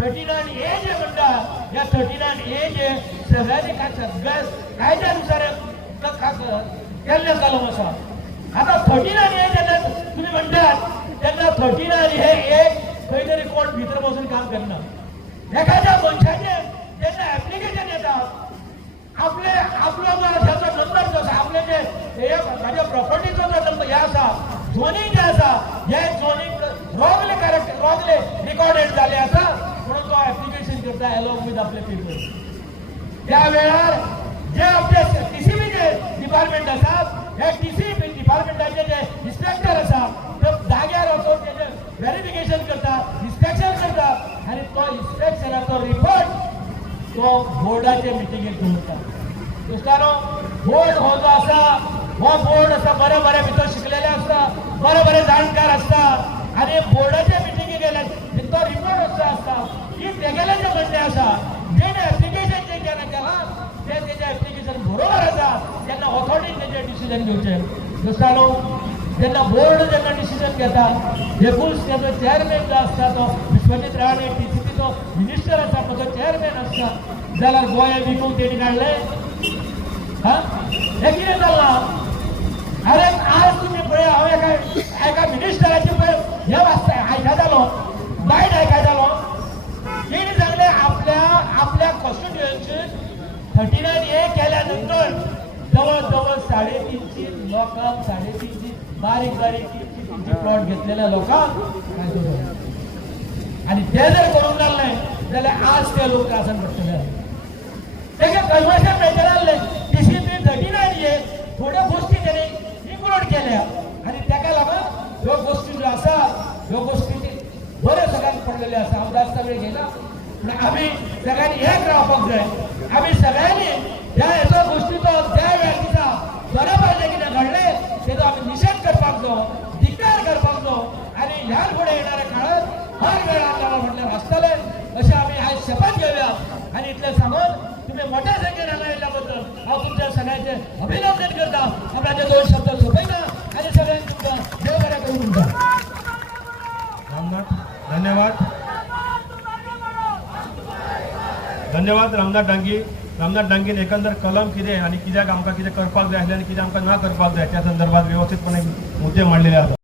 39A जे म्हणतात या 39A जे सगळ्यांनी काय सगळ्या कायद्यानुसार केल्लें जालो आसा. आता 39A जेन्ना तुम्ही म्हणटात तेन्ना 39 हे एक खंय तरी कोण भितर बसून काम करना. एखाद्या मनशाचे जेन्ना ऍप्लिकेशन येता आपलो ह्याचो नंबर जो आसा आपले जे माझ्या प्रॉपर्टीचो जो नंबर हे आसा झोनींग जे आसा हे झोनींग रॉंगले रिकॉर्डेड जाले आसा म्हणून तो ऍप्लिकेशन करता अलॉंग विथ आपले पेपर्स. त्या वेळार जे आपले टीसीबी जे डिपार्टमेंट आसा हे टीसीबी डिपार्टमेंटाचे जे इन्स्पेक्टर आसा ते जाग्यार वचून तेजे व्हेरिफिकेशन करता इन्स्पेक्शन करता आणि तो इन्स्पेक्शनाचो रिपोर्ट तो बोर्डाचे मिटिंगेक दवरता. दोस्तानो बोर्ड हो जो आसा हो बोर्ड आसा बरे भितर शिकलेले आसता बरे जाणकार आसता आणि बोर्डाच्या मिटिंगेक गेले तो रिपोर्ट असो आसता की तेगेले जे म्हणणे आसा जेणे ऍप्लिकेशन जे केला ते तेजे ऍप्लिकेशन बरोबर आसा तेन्ना ऑथॉरिटीन तेजे डिसिजन घेवचें. दोस्तानो जेन्ना बोर्ड जेन्ना डिसिजन घेता एकूच तेजो चेअरमॅन जो आसता तो विश्वजीत राणे टीसीपीचो मिनिस्टर आसा तो चेअरमॅन आसता जाल्यार गोंय विकूंक तेणी काडलें. हे कितें जालां? अरे आज तुम्ही पळय हांव एका मिनिस्टराची पळय हे आयकतालो बायट आयकतालो तेणी सांगलें आपल्या कॉन्स्टिट्युएन्सीत 39A केल्या नंतर जवळ 350 लोकांक 350 बारीक प्लॉट घेतलेल्या लोकांक काय करूं आणि ते जर करूंक नासलें जाल्यार आज ते लोक त्रासान पडटले. तेगे कन्वर्शन मेजरांतले टीसीपी 39A थोड्यो गोष्टी तेणी इन्क्लूड केल्या आणि ताका लागून ह्यो गोष्टी ज्यो आसा ह्यो गोष्टी बऱ्यो सगळ्यांक पडलेले आसा. हांव जास्त वेळ घेयना पूण आमी सगळ्यांनी एक रावपाक जाय. आमी सगळ्यांनी ह्या हेचो गोष्टीचो ज्या वेळ दिसा बरोबर जे कितें घडलें तेजो आमी निशेध करपाक जाय धिक्कार करपाक जाय आणि ह्या फुडें येणाऱ्या काळात हर वेळार जावं म्हटल्यार आसतलें अशें आमी आयज शपथ घेवया. आणि इतलें सांगून तुम्ही मोठ्या संख्येन हांगा येयल्ल्या हांव तुमच्या सगळ्यांचे अभिनंदन करता. आपणाचे 2 शब्द सोंपयता आणि सगळ्यांक तुमकां देव बरें करूं म्हणटा. रामनाथ धन्यवाद रामनाथ डांगीन एकंदर कलम कितें आनी कित्याक आमकां कितें करपाक जाय आसलें आनी कितें आमकां ना करपाक जाय त्या संदर्भात व्यवस्थितपणे मुद्दे मांडलेले आसात.